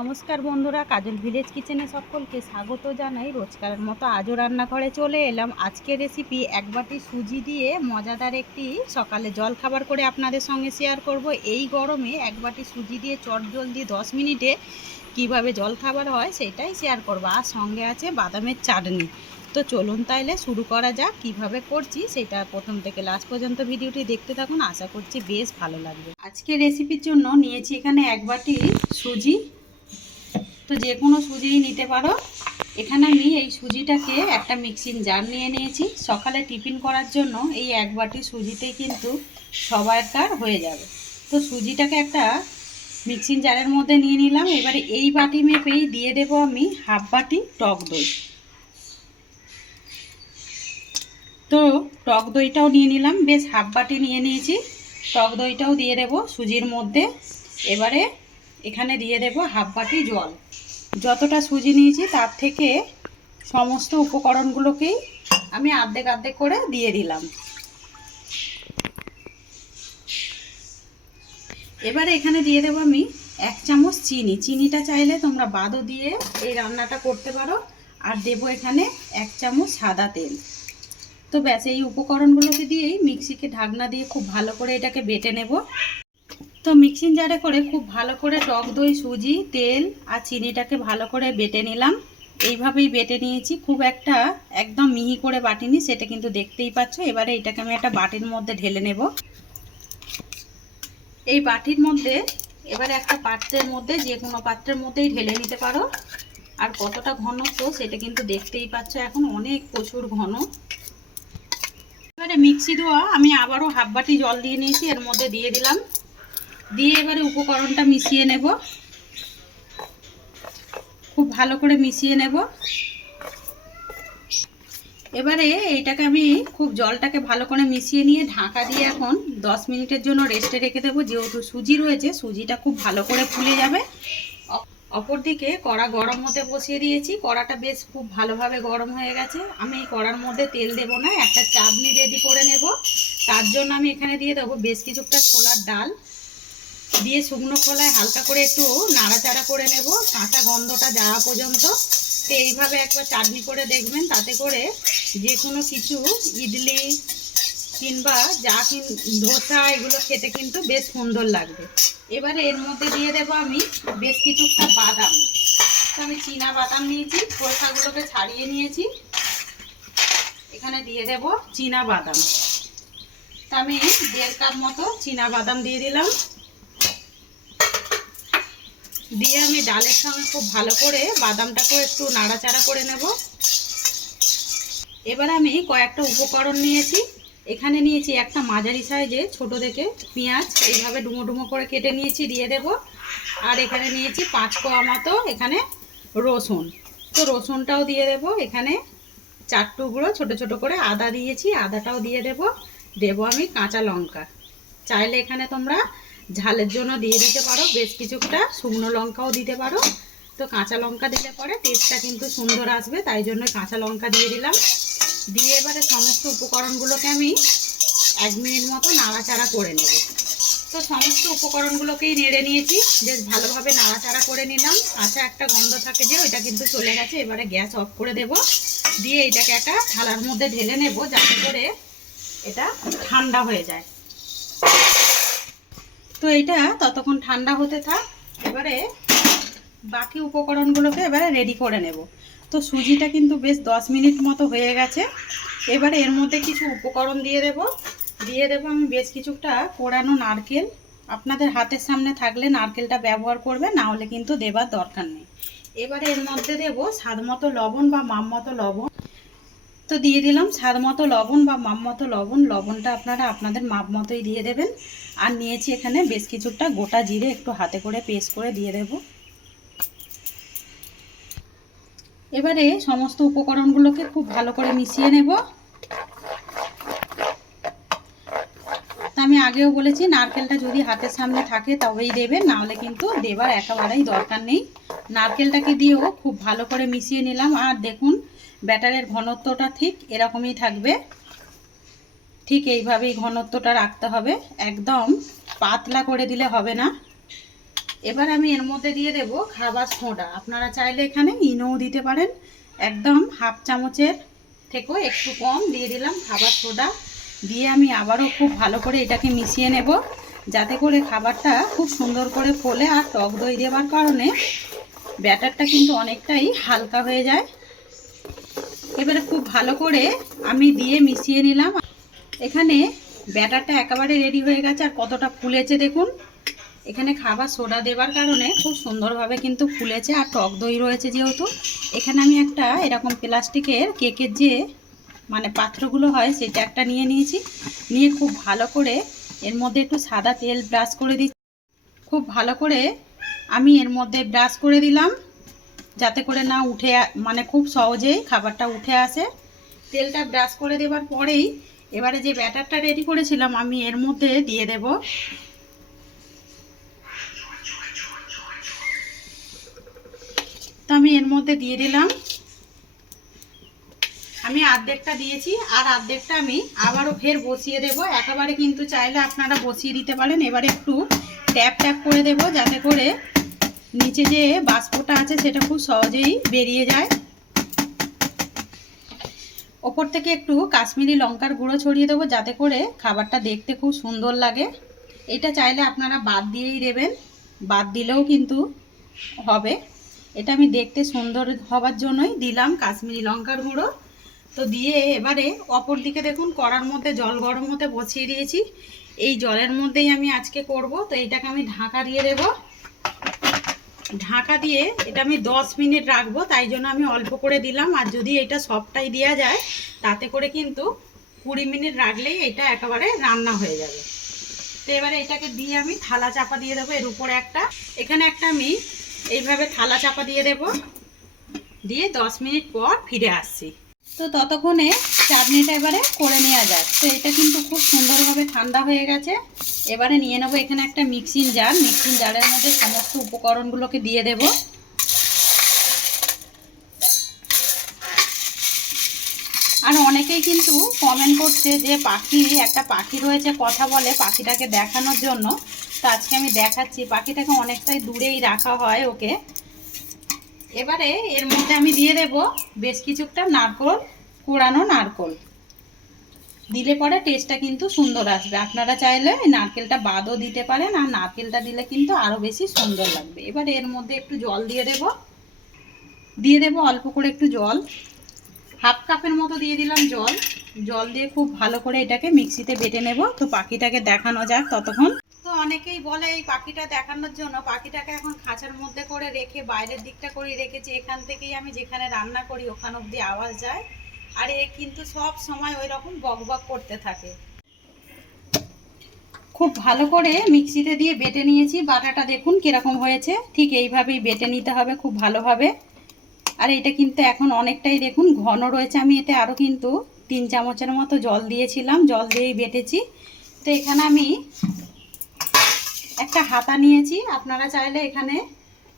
নমস্কার বন্ধুরা, কাজল ভিলেজ কিচেনে সকলকে স্বাগত জানাই। রোজকারের মতো আজও রান্নাঘরে চলে এলাম। আজকের রেসিপি এক বাটি সুজি দিয়ে মজাদার একটি সকালে জল খাবার করে আপনাদের সঙ্গে শেয়ার করব। এই গরমে এক বাটি সুজি দিয়ে চটজলদি 10 মিনিটে কিভাবে জল খাবার হয় সেটাই শেয়ার করব। আর সঙ্গে আছে বাদামের চাটনি। তো চলুন তাইলে শুরু করা যাক। কিভাবে করছি সেটা প্রথম থেকে লাস্ট পর্যন্ত ভিডিওটি দেখতে থাকুন, আশা করছি বেশ ভালো লাগবে। আজকের রেসিপির জন্য নিয়েছি এখানে এক বাটি সুজি। তো যে কোনো সুজিই নিতে পারো। এখানে আমি এই সুজিটাকে একটা মিক্সিং জার নিয়ে নিয়েছি। সকালে টিফিন করার জন্য এই এক বাটি সুজিতেই কিন্তু সবাইকার হয়ে যাবে। তো সুজিটাকে একটা মিক্সিং জারের মধ্যে নিয়ে নিলাম। এবারে এই বাটি মেপেই দিয়ে দেব আমি হাফ বাটি টক দই। তো টক দইটাও নিয়ে নিলাম, বেশ হাফ বাটি নিয়ে নিয়েছি। টক দইটাও দিয়ে দেব সুজির মধ্যে। এবারে এখানে দিয়ে দেব হাফ বাটি জল। যতটা সুজি নিয়েছি তার থেকে সমস্ত উপকরণগুলোকেই আমি অর্ধেক অর্ধেক করে দিয়ে দিলাম। এবারে এখানে দিয়ে দেব আমি 1 চামচ চিনি। চিনিটা চাইলে তোমরা বাদও দিয়ে এই রান্নাটা করতে পারো। আর দেব এখানে 1 চামচ সাদা তেল। তো ব্যাস, এই উপকরণগুলোকে দিয়েই মিক্সিকে ঢাকনা দিয়ে খুব ভালো করে এটাকে বেটে নেব। তো মিক্সিং জারে করে খুব ভালো করে টক দই, সুজি, তেল আর চিনিটাকে ভালো করে বেটে নিলাম। এইভাবেই বেটে নিয়েছি, খুব একটা একদম মিহি করে বাটিনি, সেটা কিন্তু দেখতেই পাচ্ছ। এবারে এটাকে আমি একটা বাটির মধ্যে ঢেলে নেব। এই বাটির মধ্যে এবারে একটা পাত্রের মধ্যে, যে কোনো পাত্রের মধ্যেই ঢেলে নিতে পারো। আর কতটা ঘনত্ব সেটা কিন্তু দেখতেই পাচ্ছ, এখন অনেক প্রচুর ঘন। এবারে মিক্সি ধোয়া আমি আবারও হাফ বাটি জল দিয়ে নিয়েছি, এর মধ্যে দিয়ে দিলাম। দিয়ে এবারে উপকরণটা মিশিয়ে নেব, খুব ভালো করে মিশিয়ে নেব। এবারে এইটাকে আমি খুব জলটাকে ভালো করে মিশিয়ে নিয়ে ঢাকা দিয়ে এখন 10 মিনিটের জন্য রেস্টে রেখে দেবো। যেহেতু সুজি রয়েছে, সুজিটা খুব ভালো করে ফুলে যাবে। অপরদিকে কড়া গরম হতে বসিয়ে দিয়েছি। কড়াটা বেশ খুব ভালোভাবে গরম হয়ে গেছে। আমি এই কড়ার মধ্যে তেল দেব না, একটা চাটনি রেডি করে নেব। তার জন্য আমি এখানে দিয়ে দেবো বেশ কিছুটা ছোলার ডাল। দিয়ে শুকনো খোলায় হালকা করে একটু নাড়াচাড়া করে নেব কাঁচা গন্ধটা যাওয়া পর্যন্ত। তো এইভাবে একবার চাটনি করে দেখবেন, তাতে করে যে কোনো কিছু ইডলি কিংবা ধোসা এগুলো খেতে কিন্তু বেশ সুন্দর লাগবে। এবারে এর মধ্যে দিয়ে দেবো আমি বেশ কিছুটা বাদাম। তো আমি চীনা বাদাম নিয়েছি, খোসাগুলোকে ছাড়িয়ে নিয়েছি। এখানে দিয়ে দেব চীনা বাদাম। তা আমি 1.5 কাপ মতো চীনা বাদাম দিয়ে দিলাম। দিয়ে আমি ডালের সঙ্গে খুব ভালো করে বাদামটাকেও একটু নাড়াচাড়া করে নেব। এবার আমি কয়েকটা উপকরণ নিয়েছি। এখানে নিয়েছি একটা মাঝারি সাইজে ছোট দেখে পেঁয়াজ, এইভাবে ডুমো ডুমো করে কেটে নিয়েছি, দিয়ে দেব। আর এখানে নিয়েছি 5 কোয়া মতো এখানে রসুন। তো রসুনটাও দিয়ে দেব। এখানে 4 টুকরো ছোট ছোট করে আদা দিয়েছি, আদাটাও দিয়ে দেব। দেব আমি কাঁচা লঙ্কা। চাইলে এখানে তোমরা ঝালের জন্য দিয়ে দিতে পারো বেশ কিছুটা শুকনো লঙ্কাও দিতে পারো। তো কাঁচা লঙ্কা দিলে পরে টেস্টটা কিন্তু সুন্দর আসবে, তাই জন্য কাঁচা লঙ্কা দিয়ে দিলাম। দিয়ে এবারে সমস্ত উপকরণগুলোকে আমি 1 মিনিট মতো নাড়াচাড়া করে নেব। তো সমস্ত উপকরণগুলোকেই নেড়ে নিয়েছি, বেশ ভালোভাবে নাড়াচাড়া করে নিলাম। কাঁচা একটা গন্ধ থাকে যে, ওইটা কিন্তু চলে গেছে। এবারে গ্যাস অফ করে দেব। দিয়ে এটাকে একটা থালার মধ্যে ঢেলে নেব, যাতে করে এটা ঠান্ডা হয়ে যায়। তো এইটা ততক্ষণ ঠান্ডা হতে থাক। এবারে বাকি উপকরণগুলোকে এবারে রেডি করে নেব। তো সুজিটা কিন্তু বেশ 10 মিনিট মতো হয়ে গেছে। এবারে এর মধ্যে কিছু উপকরণ দিয়ে দেব আমি বেশ কিছুটা কোড়ানো নারকেল। আপনাদের হাতের সামনে থাকলে নারকেলটা ব্যবহার করবে, না হলে কিন্তু দেবার দরকার নেই। এবারে এর মধ্যে দেব স্বাদ মতো লবণ বা মাপ মতো লবণ। তো দিয়ে দিলাম স্বাদ মতো লবণ বা মাপ মতো লবণ। লবণটা আপনারা আপনাদের মাপ মতোই দিয়ে দেবেন। আর নিয়েছি এখানে বেশ কিছুটা গোটা জিরে, একটু হাতে করে পেস্ট করে দিয়ে দেব। এবারে সমস্ত উপকরণগুলোকে খুব ভালো করে মিশিয়ে নেব। আমি আগেও বলেছি, নারকেলটা যদি হাতের সামনে থাকে তবেই দেবেন, না হলে কিন্তু দেবার একেবারেই দরকার নেই। নারকেলটাকে দিয়েও খুব ভালো করে মিশিয়ে নিলাম। আর দেখুন, ব্যাটারের ঘনত্বটা ঠিক এরকমই থাকবে। ঠিক এইভাবেই ঘনত্বটা রাখতে হবে, একদম পাতলা করে দিলে হবে না। এবার আমি এর মধ্যে দিয়ে দেব খাবার সোডা। আপনারা চাইলে এখানে ইনোও দিতে পারেন। একদম হাফ চামচের থেকেও একটু কম দিয়ে দিলাম খাবার সোডা। দিয়ে আমি আবারও খুব ভালো করে এটাকে মিশিয়ে নেব, যাতে করে খাবারটা খুব সুন্দর করে ফোলে। আর টক দই দেওয়ার কারণে ব্যাটারটা কিন্তু অনেকটাই হালকা হয়ে যায়। এবারে খুব ভালো করে আমি দিয়ে মিশিয়ে নিলাম। এখানে ব্যাটারটা একেবারে রেডি হয়ে গেছে। আর কতটা ফুলেছে দেখুন। এখানে খাবার সোডা দেওয়ার কারণে খুব সুন্দরভাবে কিন্তু ফুলেছে। আর টক দই রয়েছে যেহেতু, এখানে আমি একটা এরকম প্লাস্টিকের কেকের যে মানে পাত্রগুলো হয় সেটা একটা নিয়ে নিয়েছি। নিয়ে খুব ভালো করে এর মধ্যে একটু সাদা তেল ব্রাশ করে দিচ্ছি। খুব ভালো করে আমি এর মধ্যে ব্রাশ করে দিলাম, যাতে করে না উঠে মানে খুব সহজেই খাবারটা উঠে আসে। তেলটা ব্রাশ করে দেওয়ার পরেই এবারে যে ব্যাটারটা রেডি করেছিলাম আমি এর মধ্যে দিয়ে দেব। তো আমি এর মধ্যে দিয়ে দিলাম। আমি অর্ধেকটা দিয়েছি আর অর্ধেকটা আমি আবারও ফের বসিয়ে দেব। একেবারে কিন্তু চাইলে আপনারা বসিয়ে দিতে পারেন। এবারে একটু ট্যাপ ট্যাপ করে দেব, যাতে করে নিচে যে বাষ্পটা আছে সেটা খুব সহজেই বেরিয়ে যায়। ওপর থেকে একটু কাশ্মীরি লঙ্কার গুঁড়ো ছড়িয়ে দেবো, যাতে করে খাবারটা দেখতে খুব সুন্দর লাগে। এটা চাইলে আপনারা বাদ দিয়েই দেবেন, বাদ দিলেও কিন্তু হবে। এটা আমি দেখতে সুন্দর হবার জন্যই দিলাম কাশ্মীরি লঙ্কার গুঁড়ো। তো দিয়ে এবারে অপর দিকে দেখুন কড়ার মধ্যে জল গরম হতে বসিয়ে দিয়েছি। এই জলের মধ্যেই আমি আজকে করব। তো এইটাকে আমি ঢাকা দিয়ে দেব। ঢাকা দিয়ে এটা আমি 10 মিনিট রাখবো, তাই জন্য আমি অল্প করে দিলাম। আর যদি এটা সবটাই দেওয়া যায় তাতে করে কিন্তু 20 মিনিট রাখলেই এটা একেবারে রান্না হয়ে যাবে। তো এবারে এটাকে দিয়ে আমি থালা চাপা দিয়ে দেবো। এর উপরে এখানে একটা আমি এইভাবে থালা চাপা দিয়ে দেব। দিয়ে 10 মিনিট পর ফিরে আসছি। তো ততক্ষণে চাটনিটা এবারে করে নেওয়া যাক। তো এটা কিন্তু খুব সুন্দরভাবে ঠান্ডা হয়ে গেছে। এবারে নিয়ে নেবো এখানে একটা মিক্সিং জার। মিক্সিং জারের মধ্যে সমস্ত উপকরণগুলোকে দিয়ে দেব। আর অনেকেই কিন্তু কমেন্ট করছে যে একটা পাখি রয়েছে কথা বলে, পাখিটাকে দেখানোর জন্য। তো আজকে আমি দেখাচ্ছি। পাখিটাকে অনেকটাই দূরেই রাখা হয় ওকে। এবারে এর মধ্যে আমি দিয়ে দেব বেশ কিছুটা কোড়ানো নারকেল। দিলে পরে টেস্টটা কিন্তু সুন্দর আসবে। আপনারা চাইলে নারকেলটা বাদও দিতে পারেন, আর নারকেলটা দিলে কিন্তু আরও বেশি সুন্দর লাগবে। এবার এর মধ্যে একটু জল দিয়ে দেব অল্প করে একটু জল, হাফ কাপের মতো দিয়ে দিলাম জল। জল দিয়ে খুব ভালো করে এটাকে মিক্সিতে বেটে নেব। তো পাখিটাকে দেখানো যাক ততক্ষণ। তো অনেকেই বলে এই পাখিটা দেখানোর জন্য পাখিটাকে এখন খাঁচার মধ্যে করে রেখে বাইরের দিকটা করে রেখেছি। এখান থেকেই আমি যেখানে রান্না করি ওখান অবধি আওয়াজ যায়। আর এ কিন্তু সব সময় ওই রকম বকবক করতে থাকে। খুব ভালো করে মিক্সিতে দিয়ে বেটে নিয়েছি। বাটাটা দেখুন কিরকম হয়েছে। ঠিক এইভাবেই বেটে নিতে হবে খুব ভালোভাবে। আর এটা কিন্তু এখন অনেকটাই দেখুন ঘন রয়েছে। আমি এতে আরও কিন্তু 3 চামচের মতো জল দিয়েছিলাম, জল দিয়েই বেটেছি। তো এখানে আমি একটা হাতা নিয়েছি। আপনারা চাইলে এখানে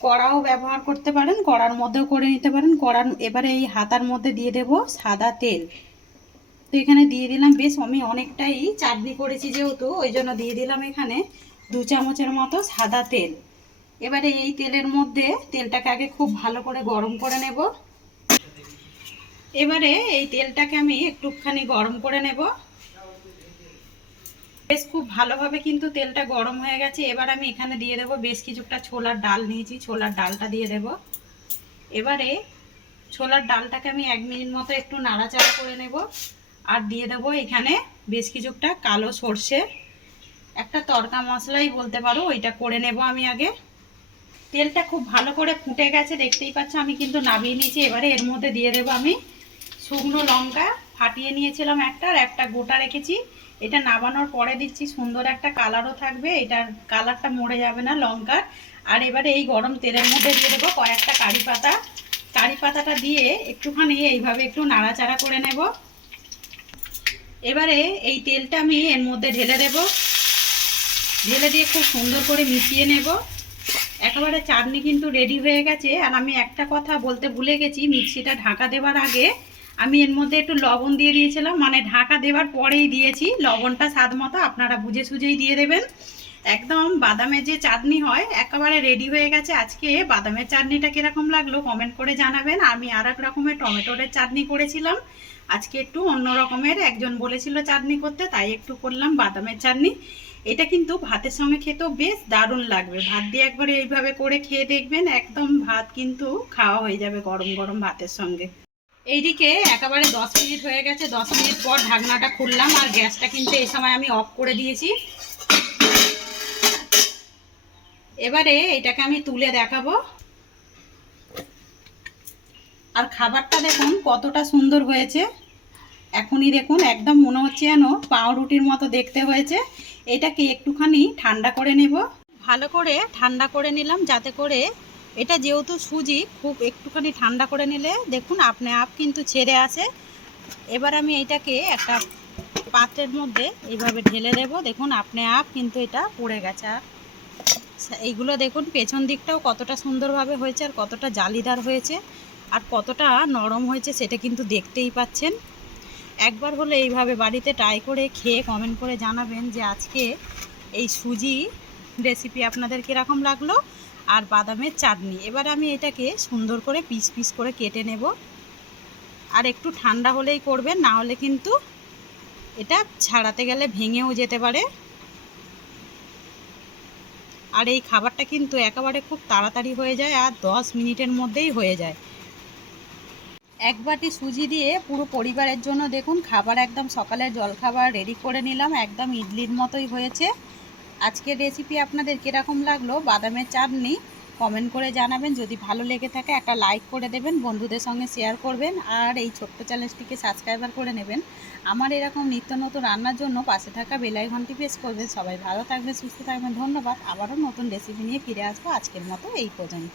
কড়াও ব্যবহার করতে পারেন, কড়ার মধ্যেও করে নিতে পারেন। এবারে এই হাতার মধ্যে দিয়ে দেব সাদা তেল। তো এখানে দিয়ে দিলাম, বেশ আমি অনেকটাই চাটনি করেছি যেহেতু, ওই জন্য দিয়ে দিলাম এখানে 2 চামচের মতো সাদা তেল। এবারে এই তেলের মধ্যে তেলটাকে আগে খুব ভালো করে গরম করে নেব। এবারে এই তেলটাকে আমি একটুখানি গরম করে নেব। বেশ খুব ভালোভাবে কিন্তু তেলটা গরম হয়ে গেছে। এবার আমি এখানে দিয়ে দেব বেশ কিছুটা ছোলার ডাল নিয়েছি, ছোলার ডালটা দিয়ে দেব। এবারে ছোলার ডালটাকে আমি 1 মিনিট মতো একটু নাড়াচাড়া করে নেব। আর দিয়ে দেব এখানে বেশ কিছুটা কালো সর্ষে, একটা তড়কা মশলাই বলতে পারো, ওইটা করে নেব আমি আগে। তেলটা খুব ভালো করে ফুটে গেছে, দেখতেই পাচ্ছ আমি কিন্তু নামিয়ে নিয়েছি। এবারে এর মধ্যে দিয়ে দেব আমি শুকনো লঙ্কা ফাটিয়ে নিয়েছিলাম একটা, আর একটা গোটা রেখেছি। এটা নামানোর পরে দিচ্ছি, সুন্দর একটা কালারও থাকবে, এটার কালারটা মরে যাবে না লঙ্কার। আর এবারে এই গরম তেলের মধ্যে দিয়ে দেবো কয়েকটা কারি পাতা। কারি পাতাটা দিয়ে একটুখানি এইভাবে একটু নাড়াচাড়া করে নেব। এবারে এই তেলটা আমি এর মধ্যে ঢেলে দেব। ঢেলে দিয়ে খুব সুন্দর করে মিশিয়ে নেব। একেবারে চাটনি কিন্তু রেডি হয়ে গেছে। আর আমি একটা কথা বলতে ভুলে গেছি, মিক্সিটা ঢাকা দেওয়ার আগে আমি এর মধ্যে একটু লবণ দিয়ে দিয়েছিলাম, মানে ঢাকা দেওয়ার পরেই দিয়েছি। লবণটা স্বাদ মতো আপনারা বুঝে সুঝেই দিয়ে দেবেন। একদম বাদামের যে চাটনি হয় একেবারে রেডি হয়ে গেছে। আজকে বাদামের চাটনিটা কিরকম লাগলো কমেন্ট করে জানাবেন। আমি আর এক রকমের টমেটোর চাটনি করেছিলাম, আজকে একটু অন্য রকমের, একজন বলেছিল চাটনি করতে তাই একটু করলাম বাদামের চাটনি। এটা কিন্তু ভাতের সঙ্গে খেতেও বেশ দারুণ লাগবে। ভাত দিয়ে একবারে এইভাবে করে খেয়ে দেখবেন, একদম ভাত কিন্তু খাওয়া হয়ে যাবে গরম গরম ভাতের সঙ্গে। এইদিকে একেবারে 10 মিনিট হয়ে গেছে, 10 মিনিট পর ঢাকনাটা খুললাম আর গ্যাসটা কিন্তু এই সময় আমি অফ করে দিয়েছি। এবারে এটাকে আমি তুলে দেখাবো। আর খাবারটা দেখুন কতটা সুন্দর হয়েছে। এখনই দেখুন একদম মনে হচ্ছে যেন পাউরুটির মতো দেখতে হয়েছে। এটাকে একটুখানি ঠান্ডা করে নেব, ভালো করে ঠান্ডা করে নিলাম, যাতে করে এটা যেহেতু সুজি খুব একটুখানি ঠান্ডা করে নিলে দেখুন আপনা আপ কিন্তু ছেড়ে আসে। এবার আমি এটাকে একটা পাত্রের মধ্যে এইভাবে ঢেলে দেব, দেখুন আপনা আপ কিন্তু এটা পড়ে গেছে। আর এইগুলো দেখুন পেছন দিকটাও কতটা সুন্দরভাবে হয়েছে আর কতটা জালিদার হয়েছে আর কতটা নরম হয়েছে সেটা কিন্তু দেখতেই পাচ্ছেন। একবার হলে এইভাবে বাড়িতে ট্রাই করে খেয়ে কমেন্ট করে জানাবেন যে আজকে এই সুজি রেসিপি আপনাদের কীরকম লাগলো আর বাদামের চাটনি। এবার আমি এটাকে সুন্দর করে পিস পিস করে কেটে নেব। আর একটু ঠান্ডা হলেই করবেন, না হলে কিন্তু এটা ছাড়াতে গেলে ভেঙেও যেতে পারে। আর এই খাবারটা কিন্তু একেবারে খুব তাড়াতাড়ি হয়ে যায় আর 10 মিনিটের মধ্যেই হয়ে যায়। এক বাটি সুজি দিয়ে পুরো পরিবারের জন্য দেখুন খাবার একদম সকালের জলখাবার রেডি করে নিলাম, একদম ইডলির মতোই হয়েছে। আজকের রেসিপি আপনাদের কীরকম লাগলো বাদামের চাটনি কমেন্ট করে জানাবেন। যদি ভালো লেগে থাকে একটা লাইক করে দেবেন, বন্ধুদের সঙ্গে শেয়ার করবেন আর এই ছোট্ট চ্যানেলটিকে সাবস্ক্রাইবার করে নেবেন। আমার এরকম নিত্য নতুন রান্নার জন্য পাশে থাকা বেল আইকনটি প্রেস করবেন। সবাই ভালো থাকবেন, সুস্থ থাকবেন, ধন্যবাদ। আবারও নতুন রেসিপি নিয়ে ফিরে আসবো। আজকের মতো এই পর্যন্ত।